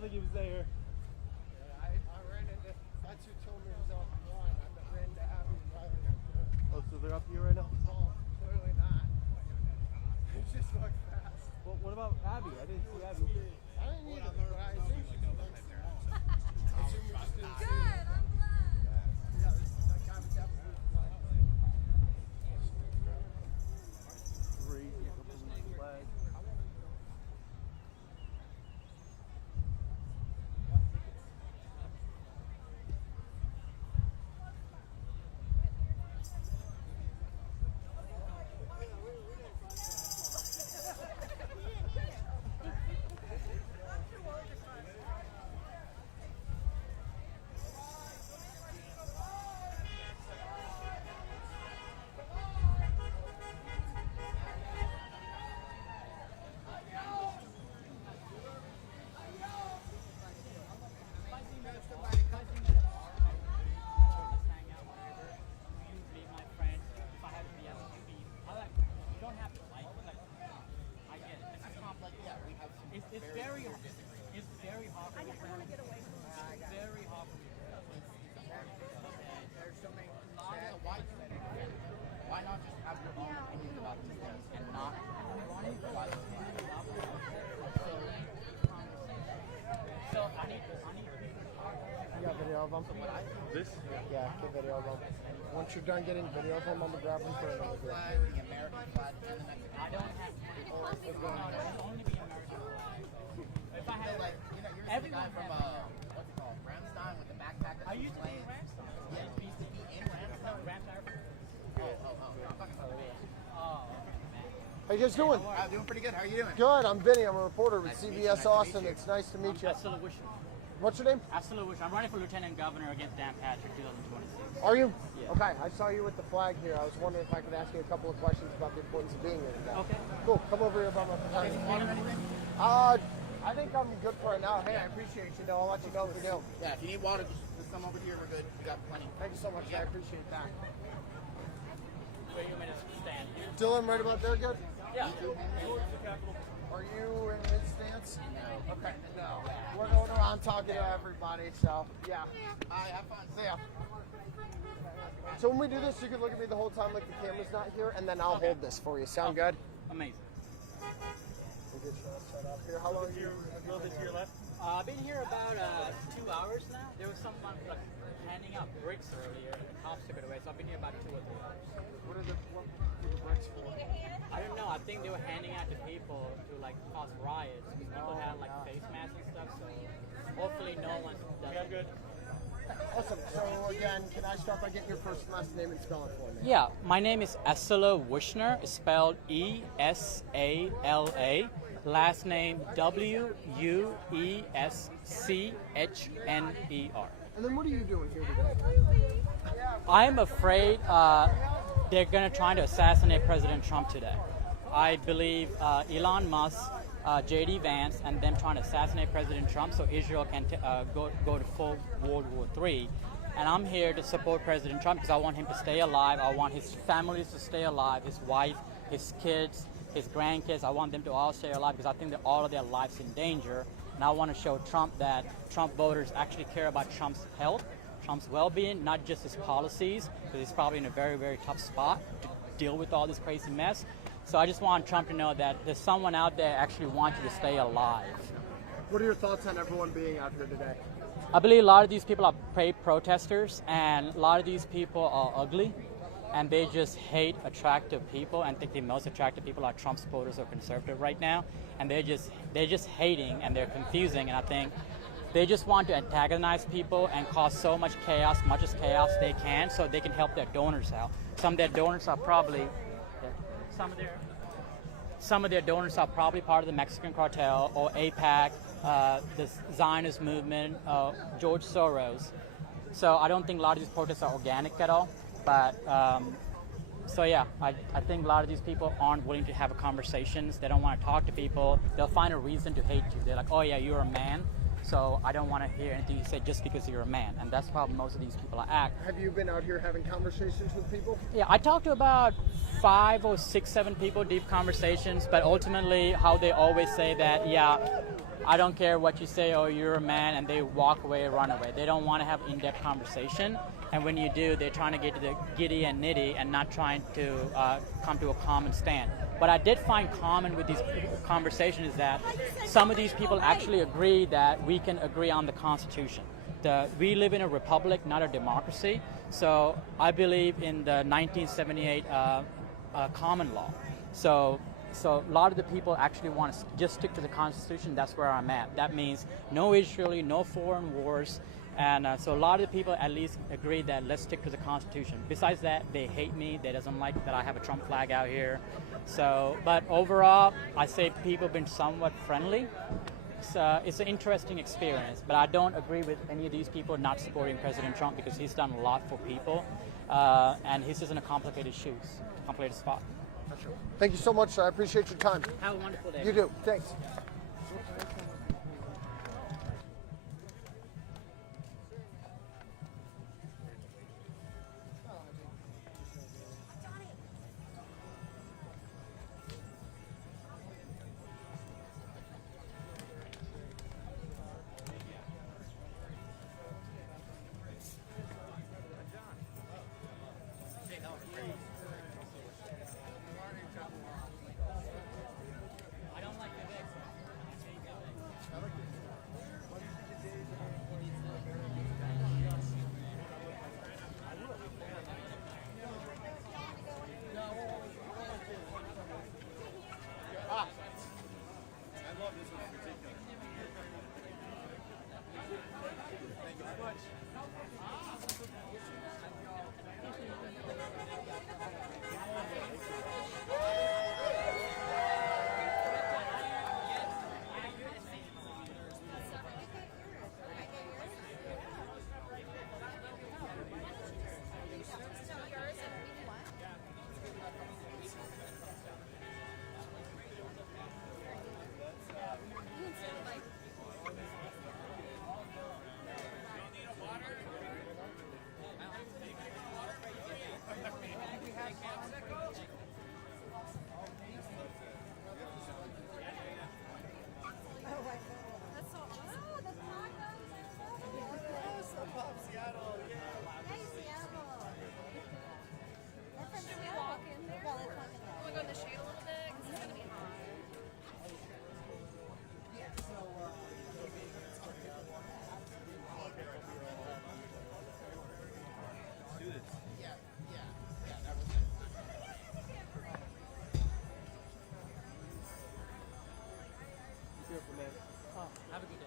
don't think he was there. Yeah, I ran into, that's who told me it was off the line. I ran into Abby and Riley up there. Oh, so they're up here right now? Oh, clearly not. He just looked fast. Well, what about Abby? I didn't see Abby. I didn't either, but I assume she's amongst them. I assume we just didn't see her. Good, I'm glad. Yeah, that guy was definitely flying. Crazy, a couple of flags. Why not just have your own opinions about these things and not So I need You got video of them? This? Yeah, get video of them. Once you're done getting video of them, I'm going to grab them for another group. flag, the American flag, and the Mexican flag. I don't have it'll only be American flag. If I had like, you know, you're the guy from what's it called? Ramstein with the backpack. I used to be in Ramstein. Yeah, you used to be in Ramstein. Ramstein. Oh, I'm talking about the Oh, okay, man. How you guys doing? I'm doing pretty good. How are you doing? Good. I'm Vinny. I'm a reporter with Nice to meet you. CBS Nice to meet Austin. you. It's nice to meet you. Absolute wish. What's your name? Absolute wish. I'm running for lieutenant governor against Dan Patrick 2026. Are you? Yeah. Okay. I saw you with the flag here. I was wondering if I could ask you a couple of questions about the importance of being here today. Okay. Cool. Come over here by my photography. Water or anything? I think I'm good for right now. Hey, I appreciate you. I'll let you know if we do. Yeah, if you need water, just come over here. We're good. We got plenty. Thank you so much. I appreciate that. Where you want me to stand here? Dylan, right about there, good? Yeah. Are you in his stance? No. Okay. No. We're going around talking to everybody, so yeah. Hi, have fun. See ya. So when we do this, you can look at me the whole time like the camera's not here, and then I'll hold this for you. Sound good? Amazing. We'll get you all set up here. How long are you? A little bit to your left? I've been here about 2 hours now. There was someone like handing out bricks earlier, and the cops took it away. So I've been here about 2 or 3 hours. What are the bricks for? I don't know. I think they were handing out to people to like cause riots. People had like face masks and stuff. So hopefully no one does it. Good. Awesome. So again, can I start by getting your first and last name and spell it for me? Yeah, my name is Esala Wushner. It's spelled E-S-A-L-A. Last name W-U-E-S-C-H-N-E-R. And then what are you doing here today? I'm afraid they're going to try to assassinate President Trump today. I believe Elon Musk, J.D. Vance, and them trying to assassinate President Trump so Israel can go to full World War III. And I'm here to support President Trump because I want him to stay alive. I want his families to stay alive, his wife, his kids, his grandkids. I want them to all stay alive because I think that all of their lives in danger. And I want to show Trump that Trump voters actually care about Trump's health, Trump's well-being, not just his policies, because he's probably in a very, very tough spot to deal with all this crazy mess. So I just want Trump to know that there's someone out there actually wants you to stay alive. What are your thoughts on everyone being out here today? I believe a lot of these people are paid protesters, and a lot of these people are ugly, and they just hate attractive people and think the most attractive people are Trump supporters or conservative right now, and they're just hating and they're confusing, and I think they just want to antagonize people and cause so much chaos, much as chaos they can, so they can help their donors out. Some of their donors are probably part of the Mexican cartel or AIPAC, the Zionist movement, George Soros. So I don't think a lot of these protests are organic at all. But so yeah, I think a lot of these people aren't willing to have conversations. They don't want to talk to people. They'll find a reason to hate you. They're like, oh yeah, you're a man, so I don't want to hear anything you say just because you're a man. And that's how most of these people act. Have you been out here having conversations with people? Yeah, I talked to about 5 or 6, 7 people, deep conversations, but ultimately how they always say that, yeah, I don't care what you say, oh, you're a man, and they walk away, run away. They don't want to have in-depth conversation. And when you do, they're trying to get to the giddy and nitty and not trying to come to a common stand. What I did find common with these conversations is that some of these people actually agree that we can agree on the Constitution. We live in a republic, not a democracy. So I believe in the 1978 common law. So a lot of the people actually want to just stick to the Constitution. That's where I'm at. That means no Israeli, no foreign wars. And so a lot of the people at least agree that let's stick to the Constitution. Besides that, they hate me. They doesn't like that I have a Trump flag out here. So, but overall, I say people have been somewhat friendly. It's an interesting experience, but I don't agree with any of these people not supporting President Trump because he's done a lot for people, and he's just in a complicated spot. Thank you so much. I appreciate your time. Have a wonderful day. You do. Thanks. Have a good day.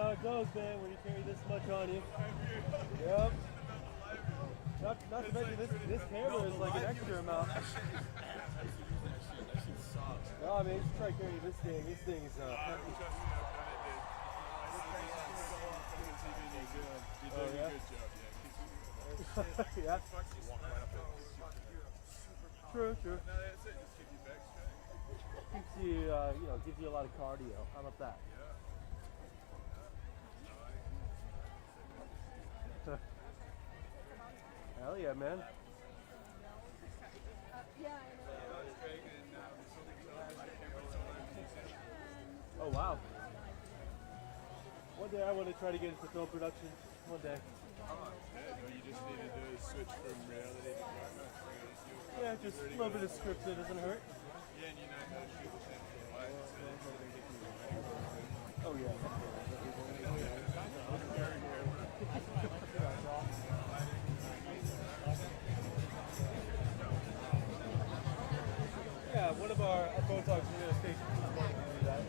That's how it goes, man, when you carry this much on you. Yep. Not to mention, this camera is like an extra amount. No, I mean, just try carrying this thing. This thing is, heavy. Oh, yeah? Yeah. True. Keeps you, gives you a lot of cardio. How about that? Hell yeah, man. Oh, wow. One day I want to try to get into film production. One day. You just needed to switch from reality to drama. Yeah, just a little bit of script that doesn't hurt. Yeah, and you know how to shoot the same for life. Oh, yeah. Yeah, one of our photographers in the station is going to do that.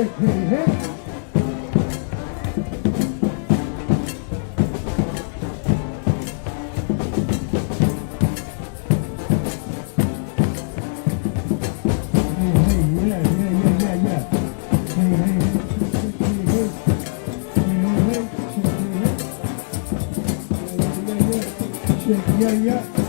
shake, hey, hey. Yeah, yeah.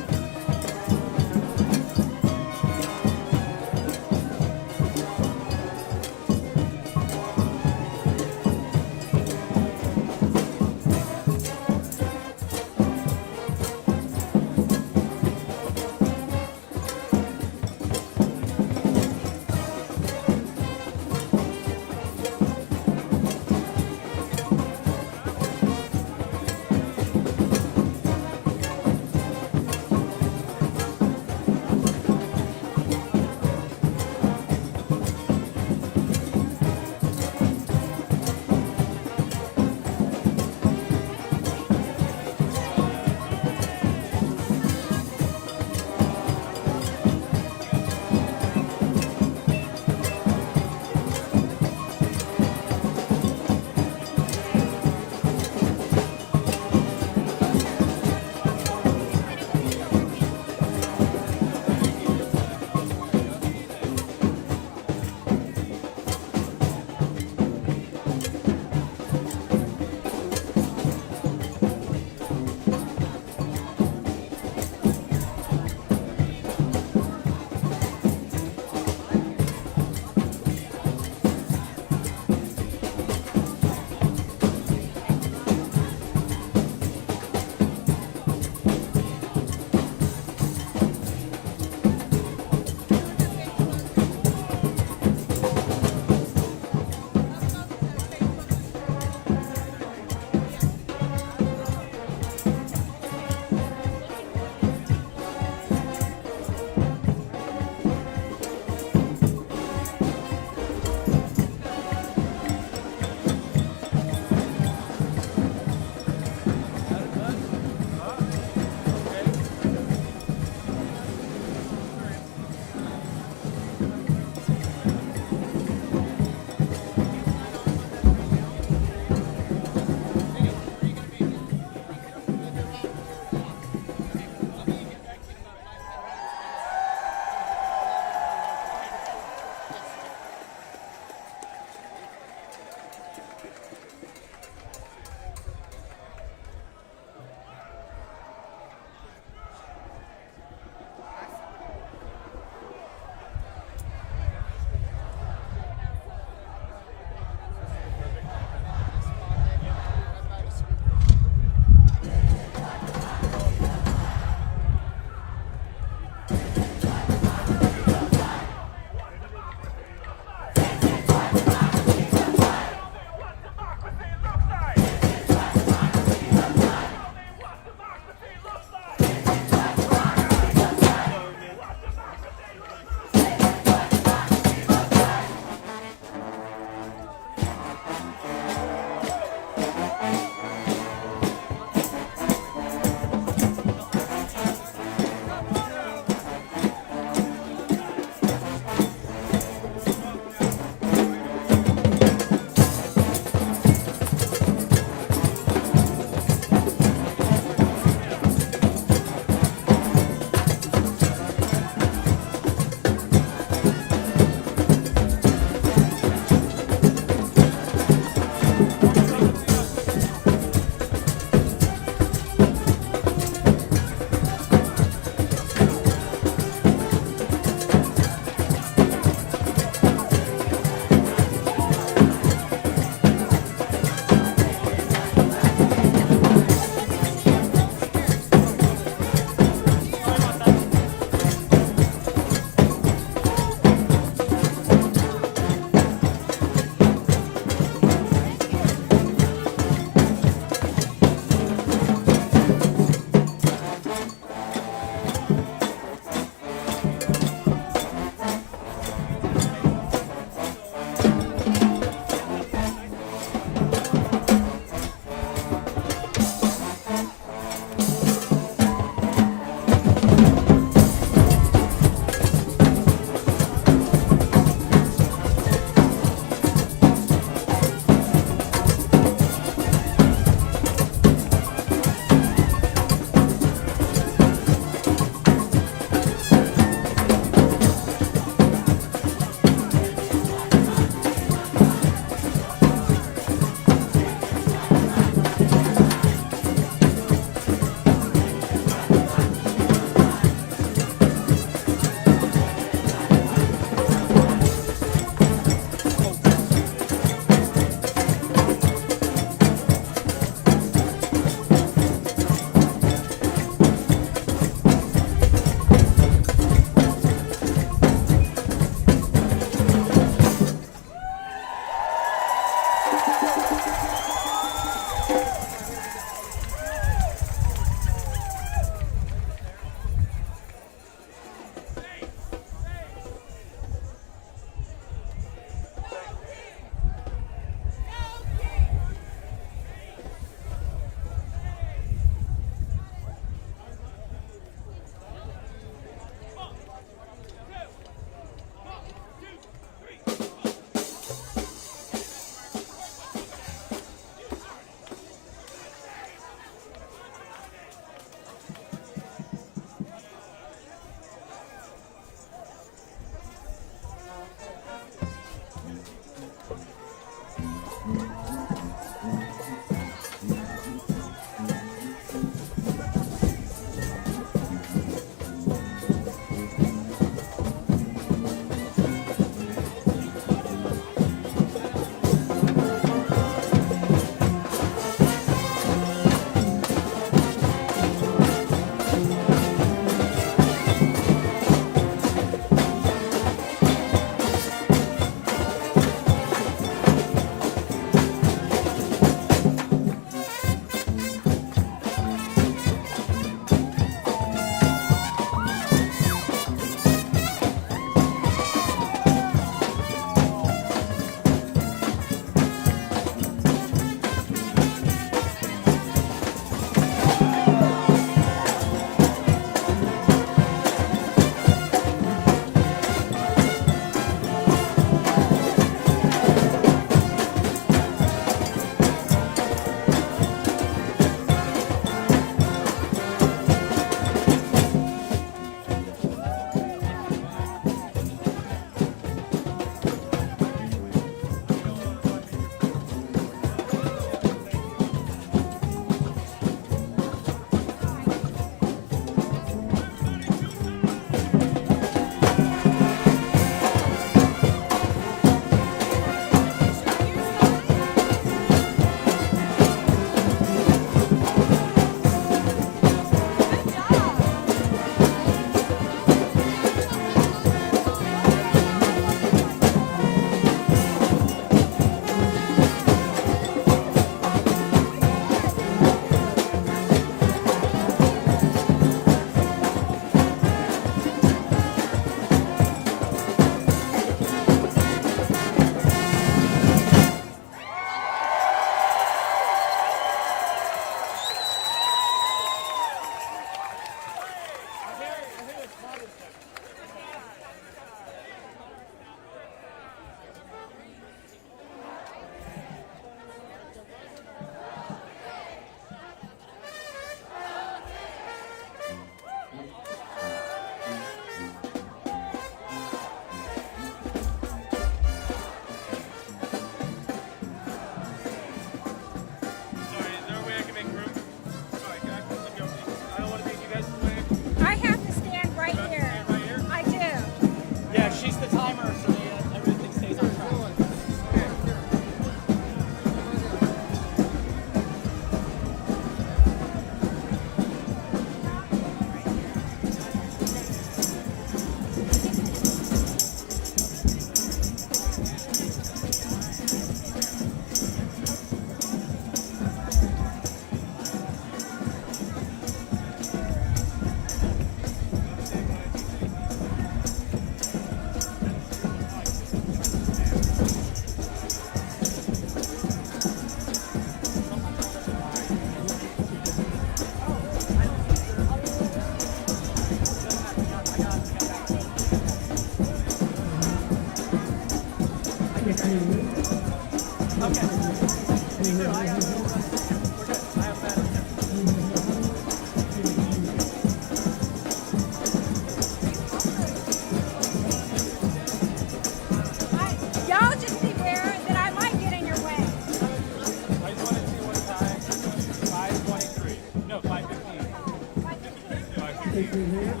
Shake your hand.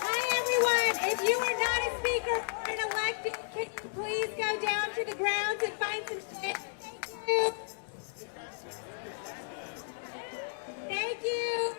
Hi everyone, if you are not a speaker or an elected, can you please go down to the grounds and find some shade? Thank you. Thank you.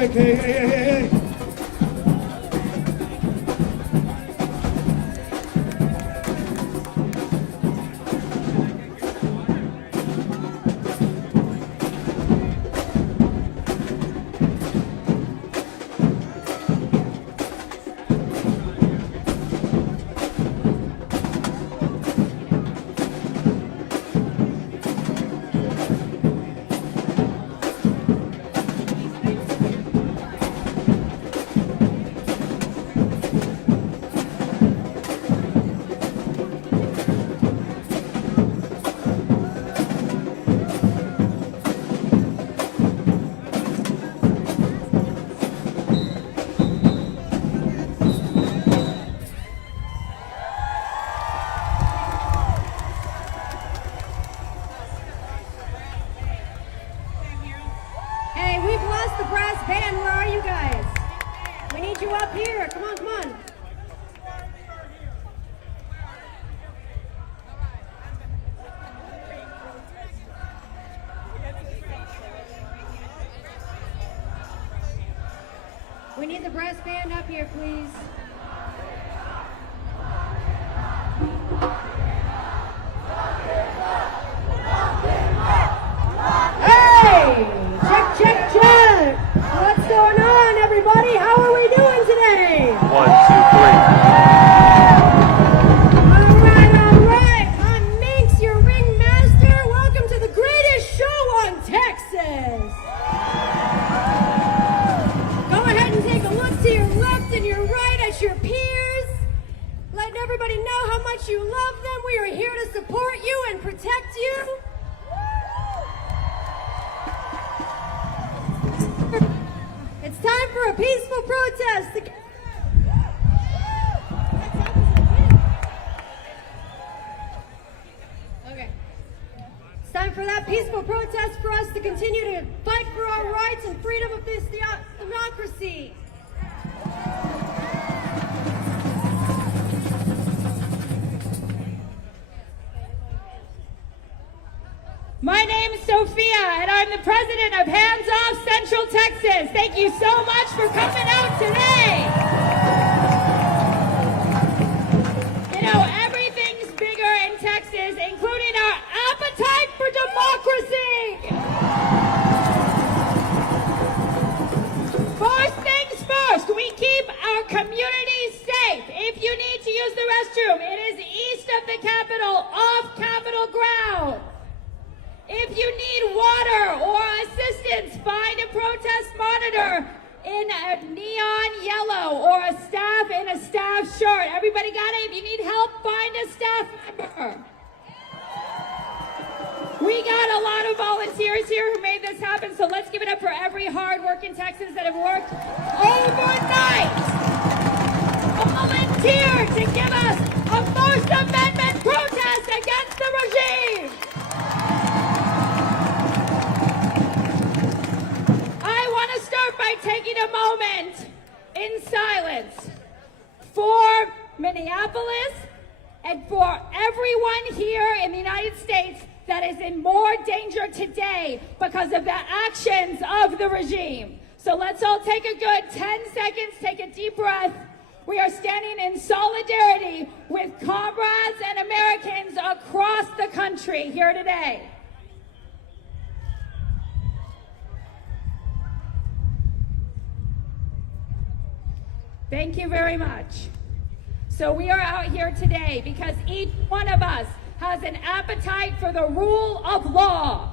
check. Hey. Hey, we've lost the brass band. Where are you guys? We need you up here. Come on, come on. We need the brass band up here, please. Hey! Check. What's going on, everybody? How are we doing today? 1, 2, 3. All right. I'm Minx, your ringmaster. Welcome to the greatest show on Texas. Go ahead and take a look to your left and your right at your peers. Letting everybody know how much you love them. We are here to support you and protect you. It's time for a peaceful protest. Okay. It's time for that peaceful protest for us to continue to fight for our rights and freedom of this democracy. My name is Sophia, and I'm the president of Hands Off Central Texas. Thank you so much for coming out today. You know, everything's bigger in Texas, including our appetite for democracy. First things first, we keep our communities safe. If you need to use the restroom, it is east of the Capitol, off Capitol ground. If you need water or assistance, find a protest monitor in a neon yellow or a staff in a staff shirt. Everybody got it? If you need help, find a staff member. We got a lot of volunteers here who made this happen, so let's give it up for every hard-working Texan that have worked overnight. Volunteered to give us a First Amendment protest against the regime. By taking a moment in silence for Minneapolis and for everyone here in the United States that is in more danger today because of the actions of the regime. So let's all take a good 10 seconds, take a deep breath. We are standing in solidarity with comrades and Americans across the country here today. Thank you very much. So we are out here today because each one of us has an appetite for the rule of law.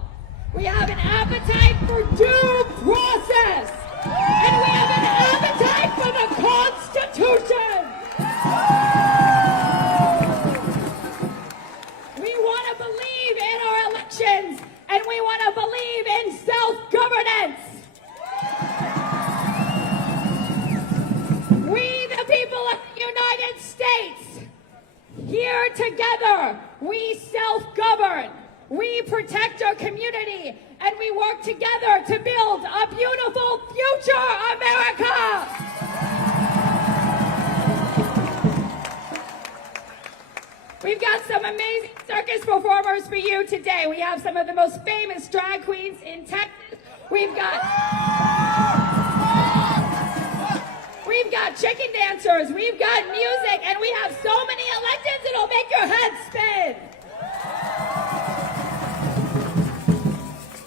We have an appetite for due process. And we have an appetite for the Constitution. We want to believe in our elections, and we want to believe in self-governance. We, the people of the United States, here together, we self-govern, we protect our community, and we work together to build a beautiful future America. We've got some amazing circus performers for you today. We have some of the most famous drag queens in Texas. We've got we've got chicken dancers, we've got music, and we have so many electeds it'll make your head spin.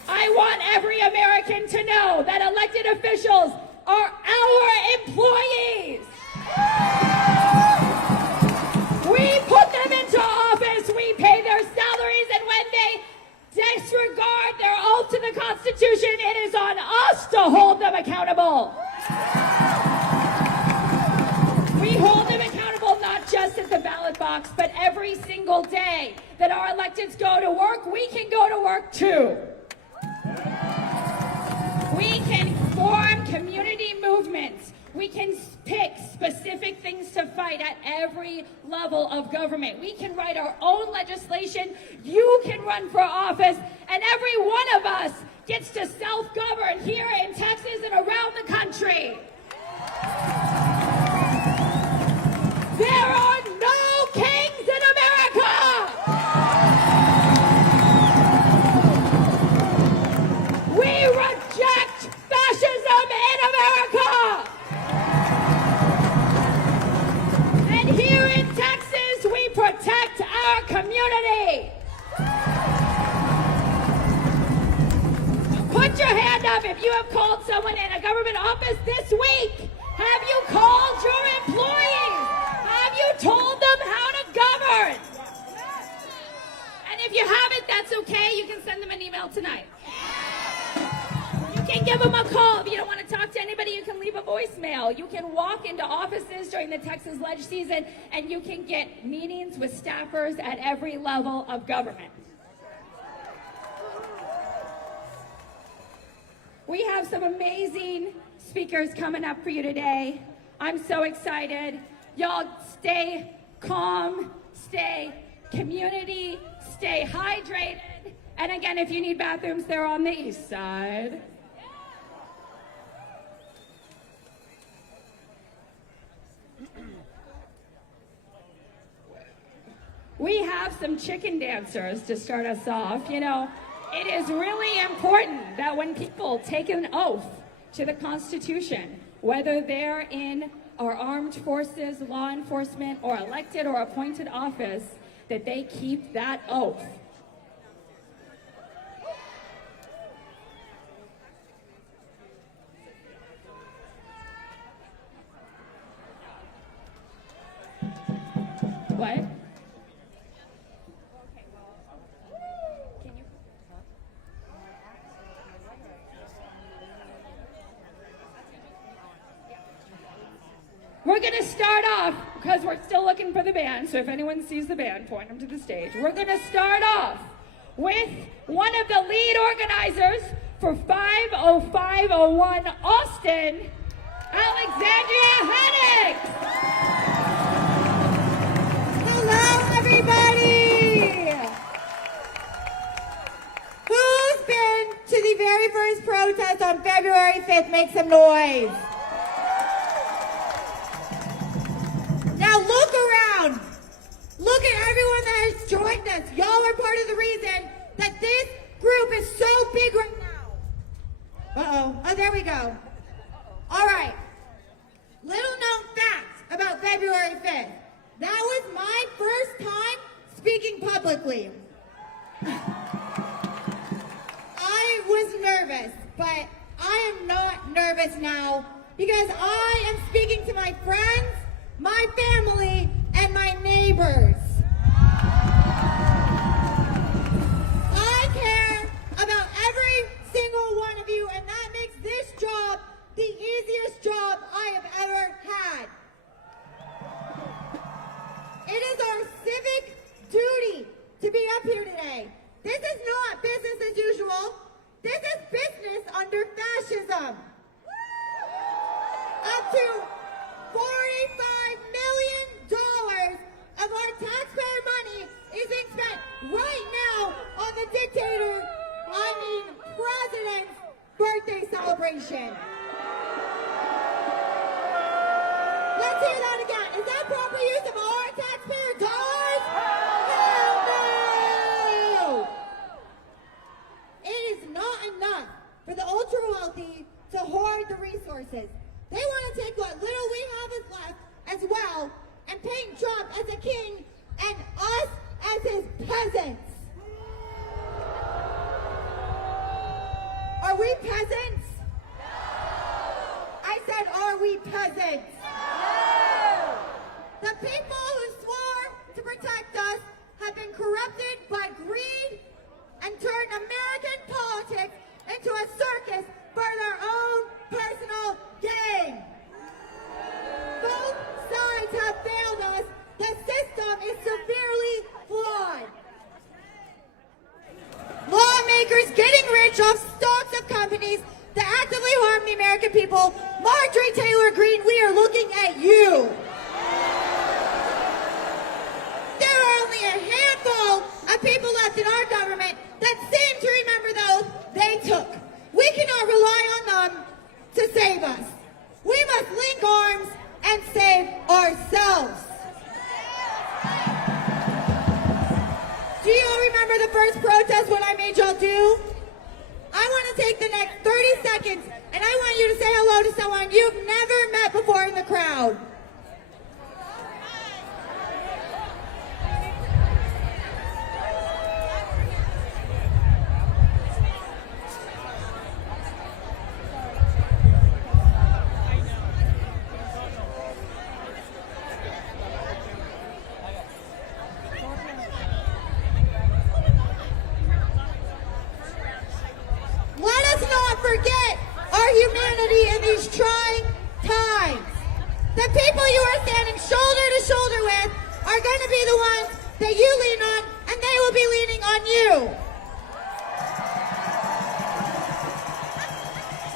I want every American to know that elected officials are our employees. We put them into office, we pay their salaries, and when they disregard their oath to the Constitution, it is on us to hold them accountable. We hold them accountable not just at the ballot box, but every single day that our electeds go to work, we can go to work too. We can form community movements. We can pick specific things to fight at every level of government. We can write our own legislation. You can run for office. And every one of us gets to self-govern here in Texas and around the country. There are no kings in America! We reject fascism in America! And here in Texas, we protect our community. Put your hand up if you have called someone in a government office this week. Have you called your employees? Have you told them how to govern? And if you haven't, that's okay. You can send them an email tonight. You can give them a call. If you don't want to talk to anybody, you can leave a voicemail. You can walk into offices during the Texas ledge season, and you can get meetings with staffers at every level of government. We have some amazing speakers coming up for you today. I'm so excited. Y'all stay calm, stay community, stay hydrated. And again, if you need bathrooms, they're on the east side. We have some chicken dancers to start us off. You know, it is really important that when people take an oath to the Constitution, whether they're in our armed forces, law enforcement, or elected or appointed office, that they keep that oath. What? We're going to start off, because we're still looking for the band, so if anyone sees the band, point them to the stage. We're going to start off with one of the lead organizers for 50501 Austin, Alexandria Hennig. Hello, everybody! Who's been to the very first protest on February 5th? Make some noise. Now look around. Look at everyone that has joined us. Y'all are part of the reason that this group is so big right now. Uh-oh. Oh, there we go. All right. Little known fact about February 5th. That was my first time speaking publicly. I was nervous, but I am not nervous now because I am speaking to my friends, my family, and my neighbors. I care about every single one of you, and that makes this job the easiest job I have ever had. It is our civic duty to be up here today. This is not business as usual. This is business under fascism. Up to $45 million of our taxpayer money is being spent right now on the dictator, president's birthday celebration. Let's hear that again. Is that proper use of our taxpayer dollars? Hell no! It is not enough for the ultra-wealthy to hoard the resources. They want to take what little we makers getting rich off stocks of companies that actively harm the American people. Marjorie Taylor Greene, we are looking at you. There are only a handful of people left in our government that seem to remember the oath they took. We cannot rely on them to save us. We must link arms and save ourselves. Do you all remember the first protest, what I made y'all do? I want to take the next 30 seconds and I want you to say hello to someone you've never met before in the crowd. Let us not forget our humanity in these trying times. The people you are standing shoulder to shoulder with are going to be the ones that you lean on, and they will be leaning on you.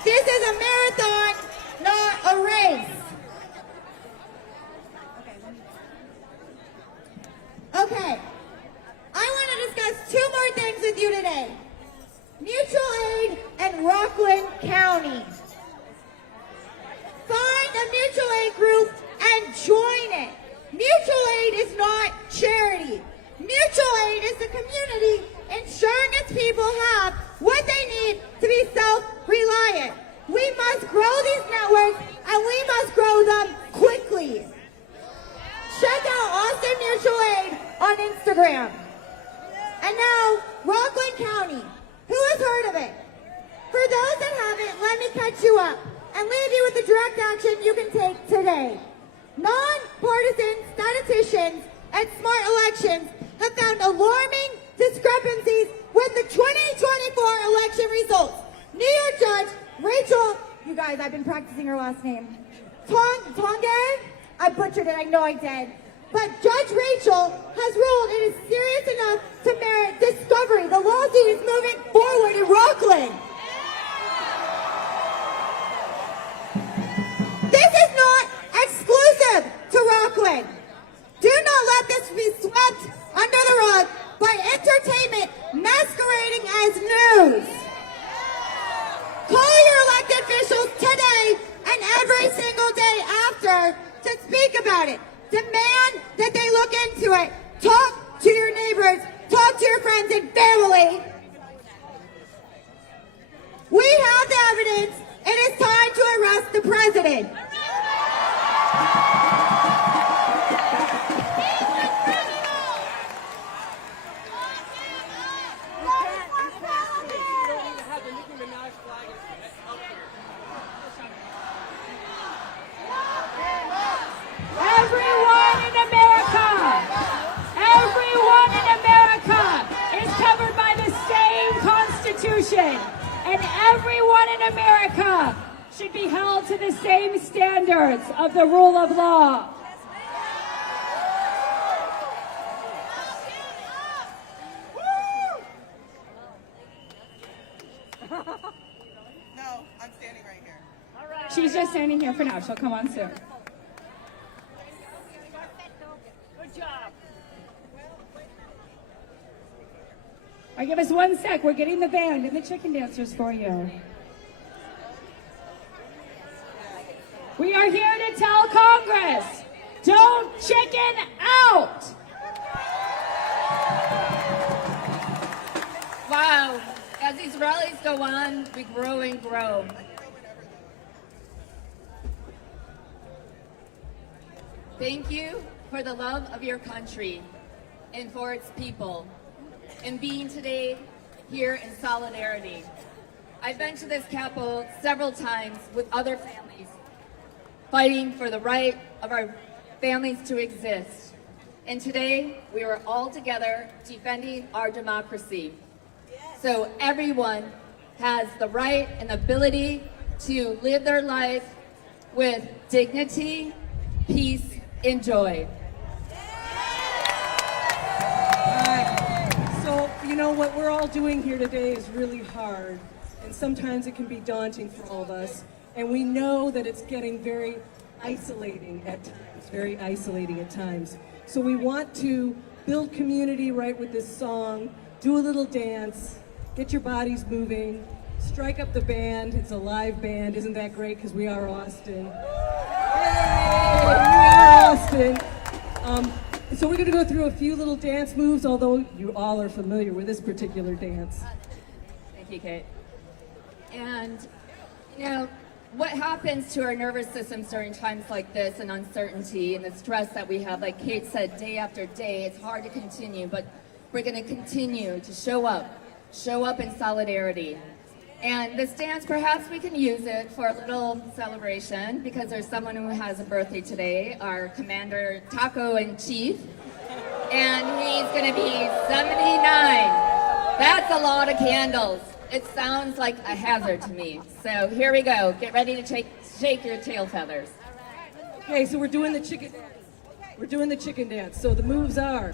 This is a marathon, not a race. Okay. I want to discuss two more things with you today. Mutual aid and Rockland County. Find a mutual aid group and join it. Mutual aid is not charity. Mutual aid is the community ensuring its people have what they need to be self-reliant. We must grow these networks and we must grow them quickly. Check out Austin Mutual Aid on Instagram. And now, Rockland County. Who has heard of it? For those that haven't, let me catch you up and leave you with the direct action you can take today. Non-partisan statisticians at Smart Elections have found alarming discrepancies with the 2024 election results. New York Judge Rachel, you guys, I've been practicing her last name. Tonge? I butchered it, I know I did. But Judge Rachel has ruled it is serious enough to merit discovery. The lawsuit is moving forward in Rockland. This is not exclusive to Rockland. Do not let this be swept under the rug by entertainment masquerading as news. Call your elected officials today and every single day after to speak about it. Demand that they look into it. Talk to your neighbors. Talk to your friends and family. We have the evidence. It is time to arrest the president. And everyone in America should be held to the same standards of the rule of law. No, I'm standing right here. She's just standing here for now. She'll come on soon. Good job. All right, give us 1 sec. We're getting the band and the chicken dancers for you. We are here to tell Congress, don't chicken out. Wow, as these rallies go on, we grow and grow. Thank you for the love of your country and for its people, and being today here in solidarity. I've been to this Capitol several times with other families, fighting for the right of our families to exist. And today, we are all together defending our democracy. So everyone has the right and ability to live their life with dignity, peace, and joy. So, know, what we're all doing here today is really hard, and sometimes it can be daunting for all of us. And we know that it's getting very isolating at times. So we want to build community right with this song, do a little dance, get your bodies moving, strike up the band. It's a live band. Isn't that great? Because we are Austin. Yay! We are Austin. So we're going to go through a few little dance moves, although you all are familiar with this particular dance. Thank you, Kate. And, you know, what happens to our nervous systems during times like this and uncertainty and the stress that we have, like Kate said, day after day, it's hard to continue, but we're going to continue to show up in solidarity. And this dance, perhaps we can use it for a little celebration because there's someone who has a birthday today, our Commander Taco-in-Chief, and he's going to be 79. That's a lot of candles. It sounds like a hazard to me. So here we go. Get ready to shake your tail feathers. Okay, so we're doing the chicken dance. We're doing the chicken dance. So the moves are,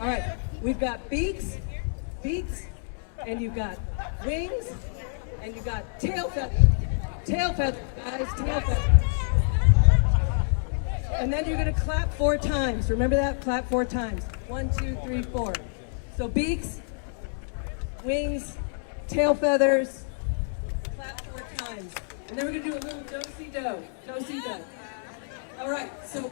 all right, we've got beaks, and you've got wings, and you've got tail feathers. Tail feathers, guys, tail feathers. And then you're gonna clap 4 times. Remember that? Clap 4 times. 1, 2, 3, 4. So beaks, wings, tail feathers, clap 4 times. And then we're gonna do a little do-si-do, do-si-do. All right, so.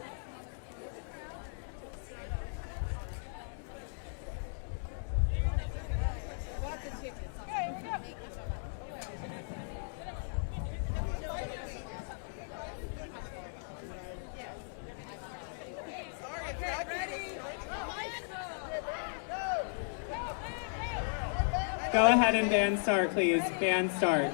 Go ahead and band start, please. Band start.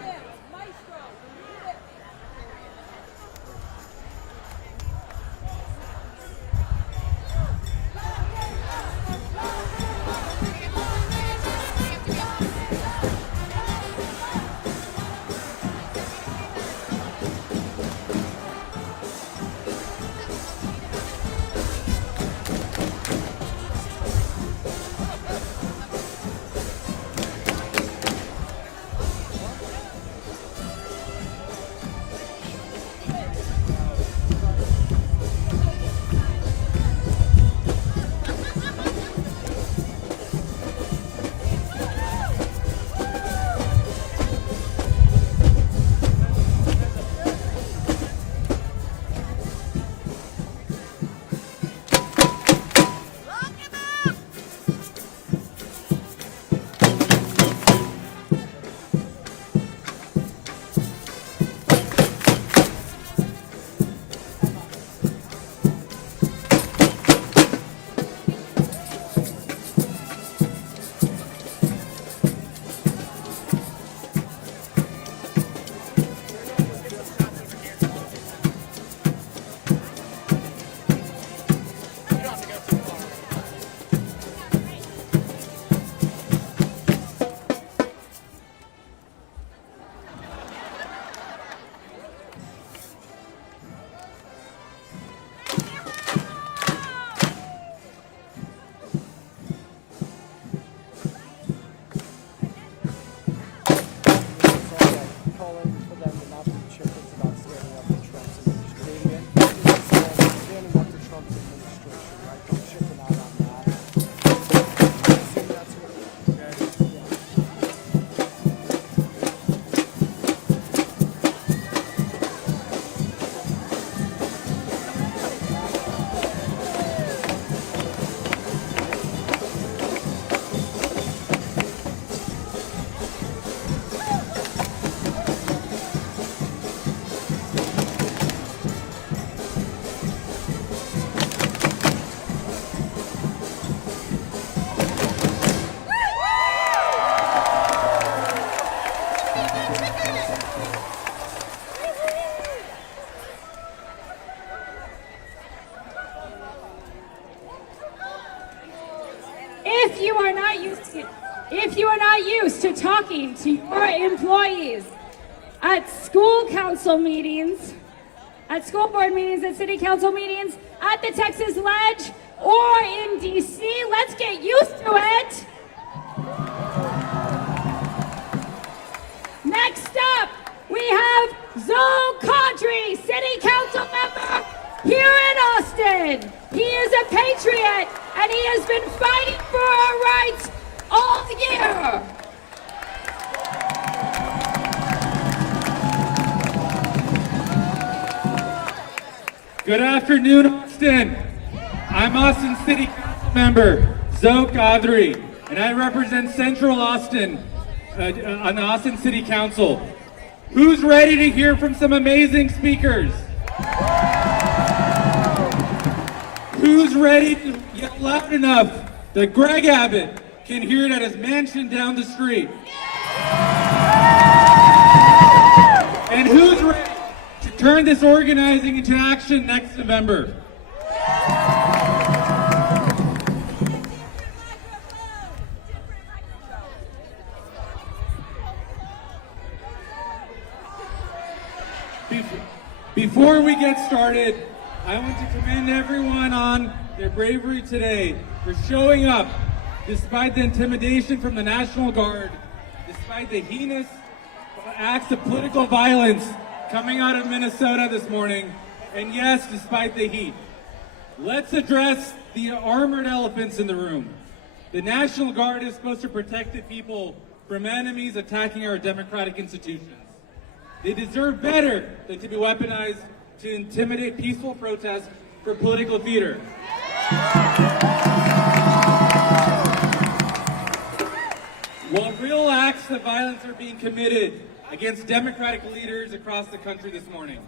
If you are not used to talking to your employees at school council meetings, at school board meetings, at city council meetings, at the Texas Ledge, or in DC, let's get used to it. Good afternoon, Austin. I'm Austin City Council member Zoe Godry, and I represent Central Austin on the Austin City Council. Who's ready to hear from some amazing speakers? Who's ready to yell loud enough that Greg Abbott can hear it at his mansion down the street? And who's ready to turn this organizing into action next November? Before we get started, I want to commend everyone on their bravery today for showing up despite the intimidation from the National Guard, despite the heinous acts of political violence coming out of Minnesota this morning, and yes, despite the heat. Let's address the armored elephants in the room. The National Guard is supposed to protect the people from enemies attacking our democratic institutions. They deserve better than to be weaponized to intimidate peaceful protests for political theater. While real acts of violence are being committed against democratic leaders across the country this morning,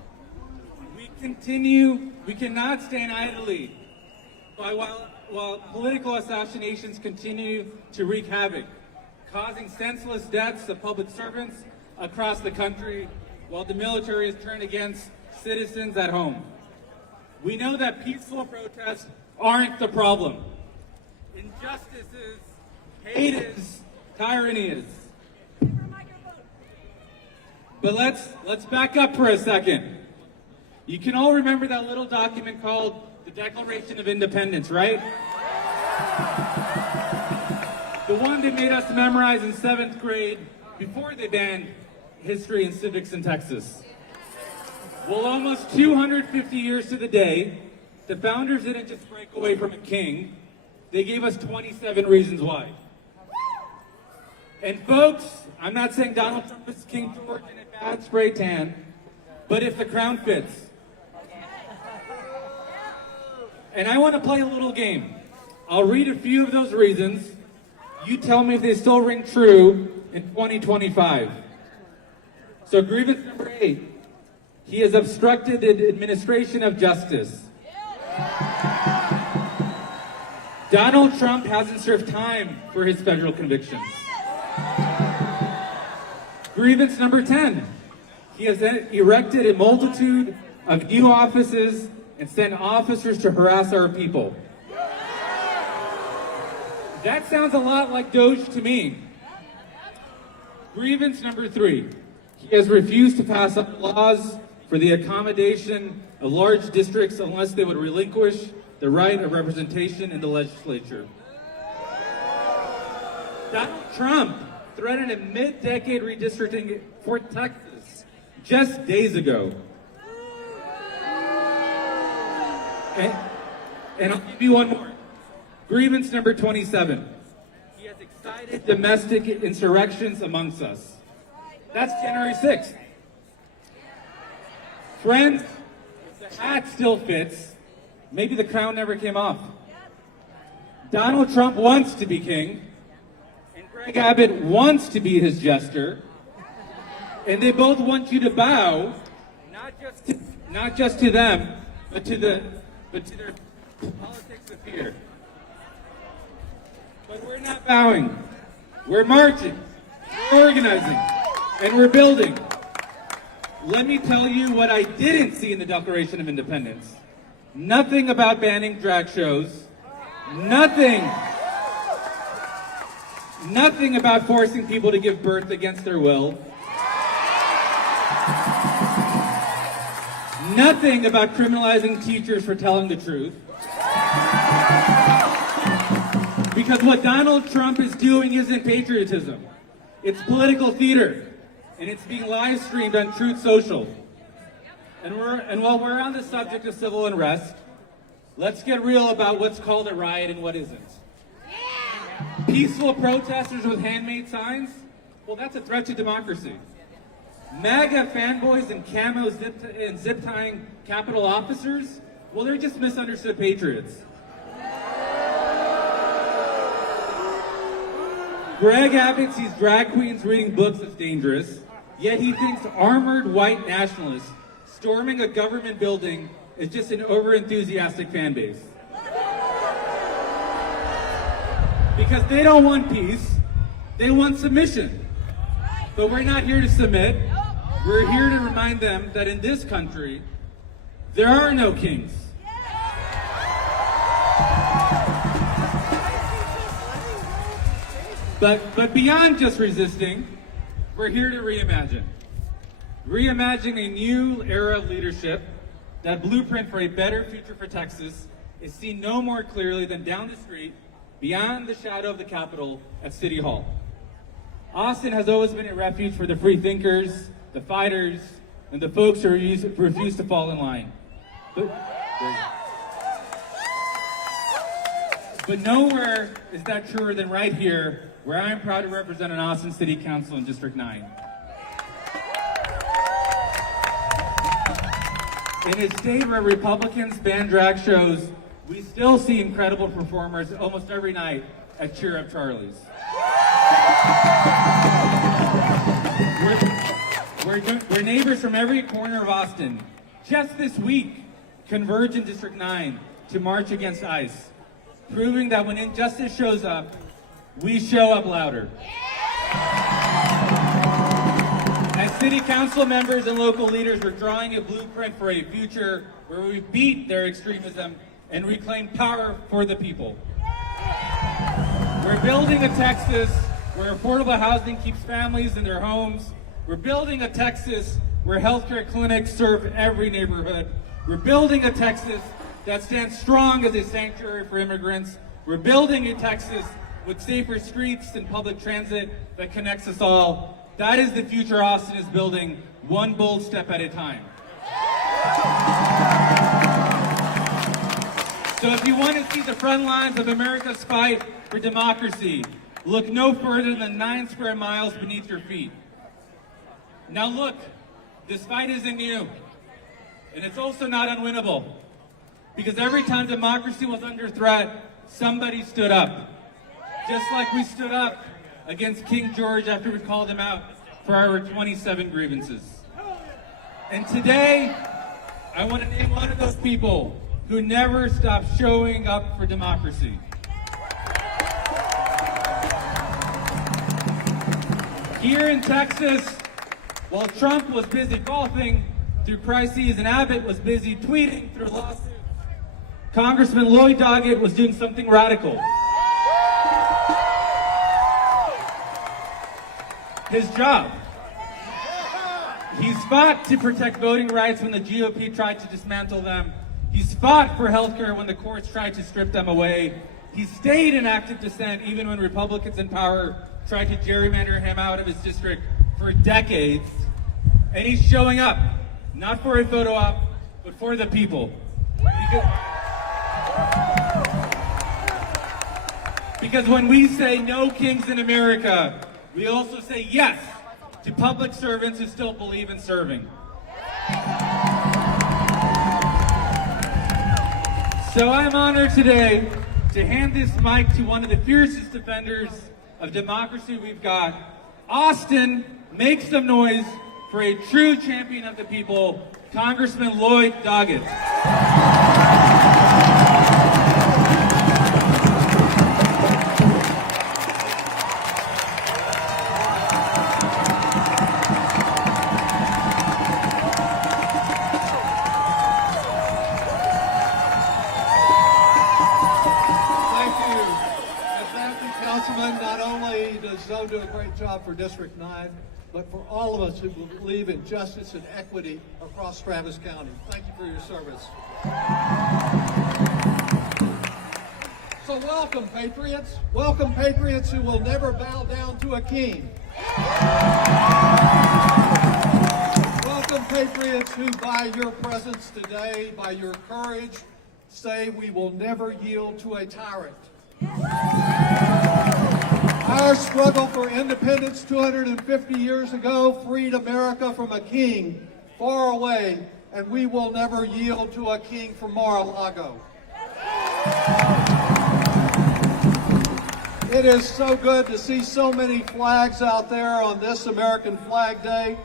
we cannot stand idly while political assassinations continue to wreak havoc, causing senseless deaths of public servants across the country, while the military is turned against citizens at home. We know that peaceful protests aren't the problem. Injustice is, hate is, tyranny is. But let's back up for a second. You can all remember that little document called the Declaration of Independence, right? The one they made us memorize in 7th grade before they banned history and civics in Texas. Well, almost 250 years to the day, the founders didn't just break away from a king, they gave us 27 reasons why. And folks, I'm not saying Donald Trump is King George in a bad spray tan, but if the crown fits. And I want to play a little game. I'll read a few of those reasons. You tell me if they still ring true in 2025. So grievance number 8, he has obstructed the administration of justice. Donald Trump hasn't served time for his federal convictions. Grievance number 10, he has erected a multitude of new offices and sent officers to harass our people. That sounds a lot like Doge to me. Grievance number 3, he has refused to pass up laws for the accommodation of large districts unless they would relinquish the right of representation in the legislature. Donald Trump threatened a mid-decade redistricting for Texas just days ago. And I'll give you one more. Grievance number 27. He has excited domestic insurrections amongst us. That's January 6th. Friends, if the hat still fits, maybe the crown never came off. Donald Trump wants to be king, and Greg Abbott wants to be his jester, and they both want you to bow, not just to them, but to their politics of fear. But we're not bowing. We're marching. We're organizing. And we're building. Let me tell you what I didn't see in the Declaration of Independence. Nothing about banning drag shows. Nothing about forcing people to give birth against their will. Nothing about criminalizing teachers for telling the truth. Because what Donald Trump is doing isn't patriotism. It's political theater. And it's being live streamed on Truth Social. And while we're on the subject of civil unrest, let's get real about what's called a riot and what isn't. Peaceful protesters with handmade signs? Well, that's a threat to democracy. MAGA fanboys and camo zip tying Capitol officers, well, they're just misunderstood patriots. Greg Abbott sees drag queens reading books as dangerous, yet he thinks armored white nationalists storming a government building is just an overenthusiastic fan base. Because they don't want peace, they want submission. But we're not here to submit. We're here to remind them that in this country, there are no kings. But beyond just resisting, we're here to reimagine. Reimagine a new era of leadership. That blueprint for a better future for Texas is seen no more clearly than down the street, beyond the shadow of the Capitol at City Hall. Austin has always been a refuge for the free thinkers, the fighters, and the folks who refuse to fall in line. But nowhere is that truer than right here, where I am proud to represent an Austin City Council in District 9. In a state where Republicans ban drag shows, we still see incredible performers almost every night at Cheer Up Charlie's. We're neighbors from every corner of Austin. Just this week, converge in District 9 to march against ICE, proving that when injustice shows up, we show up louder. As city council members and local leaders, we're drawing a blueprint for a future where we beat their extremism and reclaim power for the people. We're building a Texas where affordable housing keeps families in their homes. We're building a Texas where healthcare clinics serve every neighborhood. We're building a Texas that stands strong as a sanctuary for immigrants. We're building a Texas with safer streets and public transit that connects us all. That is the future Austin is building, one bold step at a time. So if you want to see the front lines of America's fight for democracy, look no further than 9 square miles beneath your feet. Now look, this fight isn't new, and it's also not unwinnable, because every time democracy was under threat, somebody stood up. Just like we stood up against King George after we called him out for our 27 grievances. And today, I want to name one of those people who never stopped showing up for democracy. Here in Texas, while Trump was busy golfing through crises and Abbott was busy tweeting through lawsuits, Congressman Lloyd Doggett was doing something radical. His job. He's fought to protect voting rights when the GOP tried to dismantle them. He's fought for healthcare when the courts tried to strip them away. He stayed in active dissent even when Republicans in power tried to gerrymander him out of his district for decades. And he's showing up, not for a photo op, but for the people. Because when we say no kings in America, we also say yes to public servants who still believe in serving. So I'm honored today to hand this mic to one of the fiercest defenders of democracy we've got. Austin, make some noise for a true champion of the people, Congressman Lloyd Doggett. Not only does Zoe do a great job for District 9, but for all of us who believe in justice and equity across Travis County. Thank you for your service. So welcome, Patriots. Welcome, Patriots who will never bow down to a king. Welcome, Patriots who by your presence today, by your courage, say we will never yield to a tyrant. Our struggle for independence 250 years ago freed America from a king far away, and we will never yield to a king from Mar-a-Lago. It is so good to see so many flags out there on this American Flag Day.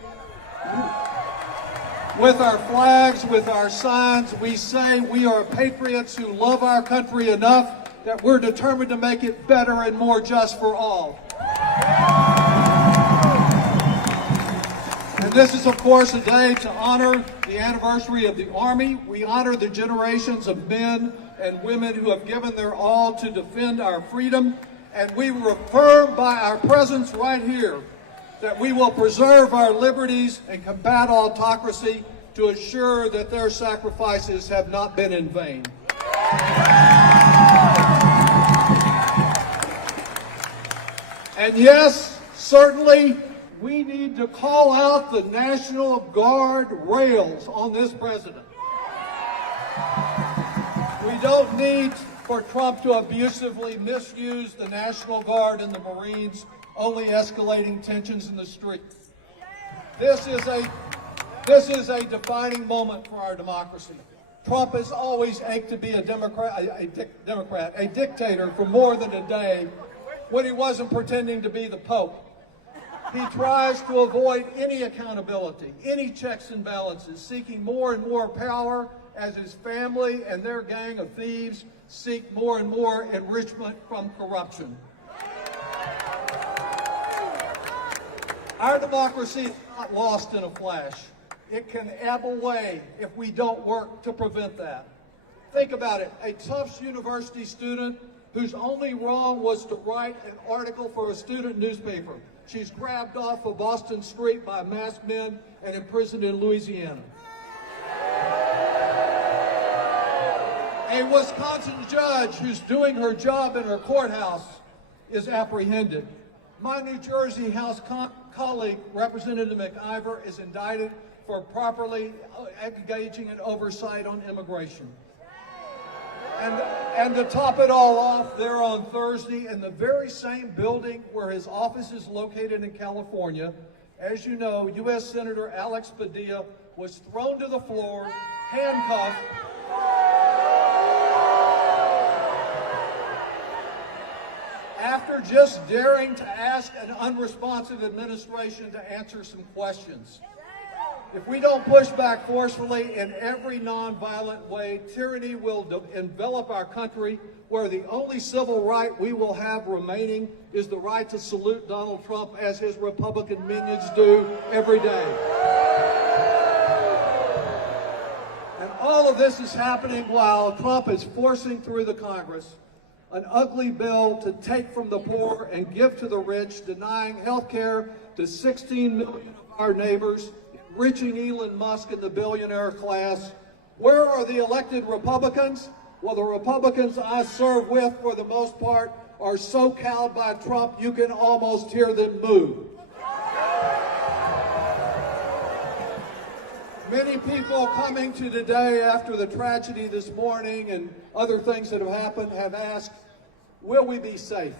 With our flags, with our signs, we say we are patriots who love our country enough that we're determined to make it better and more just for all. And this is, of course, a day to honor the anniversary of the Army. We honor the generations of men and women who have given their all to defend our freedom. And we reaffirm by our presence right here that we will preserve our liberties and combat autocracy to assure that their sacrifices have not been in vain. And yes, certainly, we need to call out the National Guard rails on this president. We don't need for Trump to abusively misuse the National Guard and the Marines, only escalating tensions in the streets. This is a defining moment for our democracy. Trump has always ached to be a dictator for more than a day when he wasn't pretending to be the Pope. He tries to avoid any accountability, any checks and balances, seeking more and more power as his family and their gang of thieves seek more and more enrichment from corruption. Our democracy is not lost in a flash. It can ebb away if we don't work to prevent that. Think about it. A Tufts University student whose only wrong was to write an article for a student newspaper. She's grabbed off of Boston Street by masked men and imprisoned in Louisiana. A Wisconsin judge who's doing her job in her courthouse is apprehended. My New Jersey House colleague, Representative McIver, is indicted for properly engaging in oversight on immigration. And to top it all off, there on Thursday, in the very same building where his office is located in California, as you know, U.S. Senator Alex Padilla was thrown to the floor, handcuffed, after just daring to ask an unresponsive administration to answer some questions. If we don't push back forcefully in every nonviolent way, tyranny will envelop our country, where the only civil right we will have remaining is the right to salute Donald Trump as his Republican minions do every day. And all of this is happening while Trump is forcing through the Congress an ugly bill to take from the poor and give to the rich, denying health care to 16 million of our neighbors, enriching Elon Musk and the billionaire class. Where are the elected Republicans? Well, the Republicans I serve with, for the most part, are so cowed by Trump you can almost hear them move. Many people coming to today after the tragedy this morning and other things that have happened have asked, will we be safe?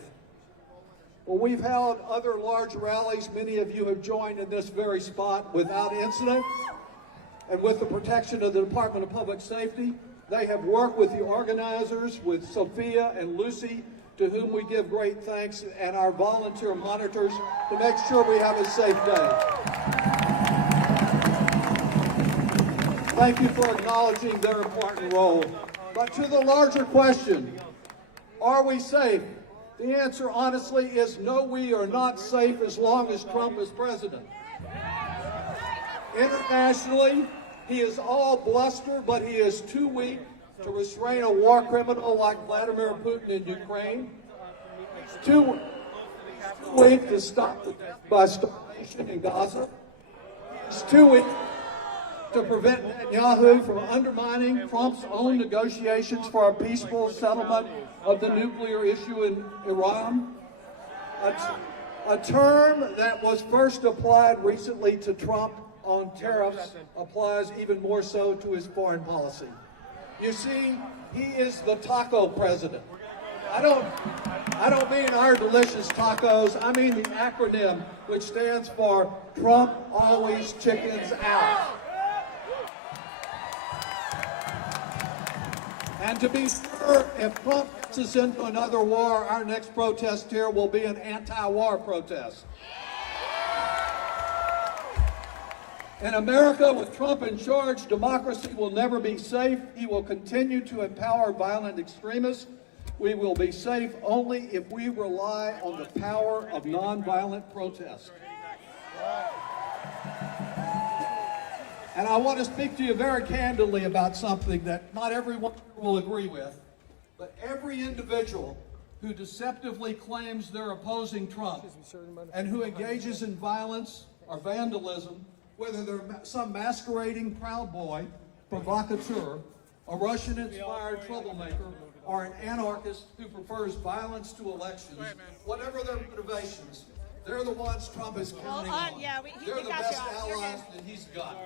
Well, we've held other large rallies. Many of you have joined in this very spot without incident. And with the protection of the Department of Public Safety, they have worked with the organizers, with Sophia and Lucy, to whom we give great thanks, and our volunteer monitors, to make sure we have a safe day. Thank you for acknowledging their important role. But to the larger question, are we safe? The answer, honestly, is no, we are not safe as long as Trump is president. Internationally, he is all bluster, but he is too weak to restrain a war criminal like Vladimir Putin in Ukraine. He's too weak to stop the death by starvation in Gaza. He's too weak to prevent Netanyahu from undermining Trump's own negotiations for a peaceful settlement of the nuclear issue in Iran. A term that was first applied recently to Trump on tariffs applies even more so to his foreign policy. You see, he is the taco president. I I don't mean our delicious tacos. I mean the acronym, which stands for Trump Always Chickens Out. And to be sure, if Trump gets us into another war, our next protest here will be an anti-war protest. In America, with Trump in charge, democracy will never be safe. He will continue to empower violent extremists. We will be safe only if we rely on the power of nonviolent protest. And I want to speak to you very candidly about something that not everyone will agree with, but every individual who deceptively claims they're opposing Trump and who engages in violence or vandalism, whether they're some masquerading Proud Boy, provocateur, a Russian-inspired troublemaker, or an anarchist who prefers violence to elections, whatever their motivations, they're the ones Trump is counting on. They're the best allies that he's got.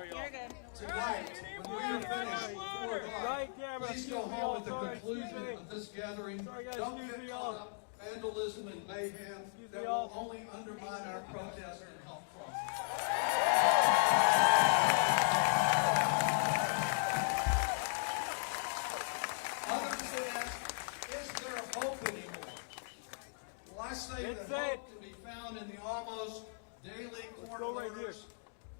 Tonight, when we are finished before God, please go home at the conclusion of this gathering. Don't get caught up in vandalism and mayhem that will only undermine our protest and help Trump. Others ask, is there hope anymore? Well, I say that hope can be found in the almost daily court orders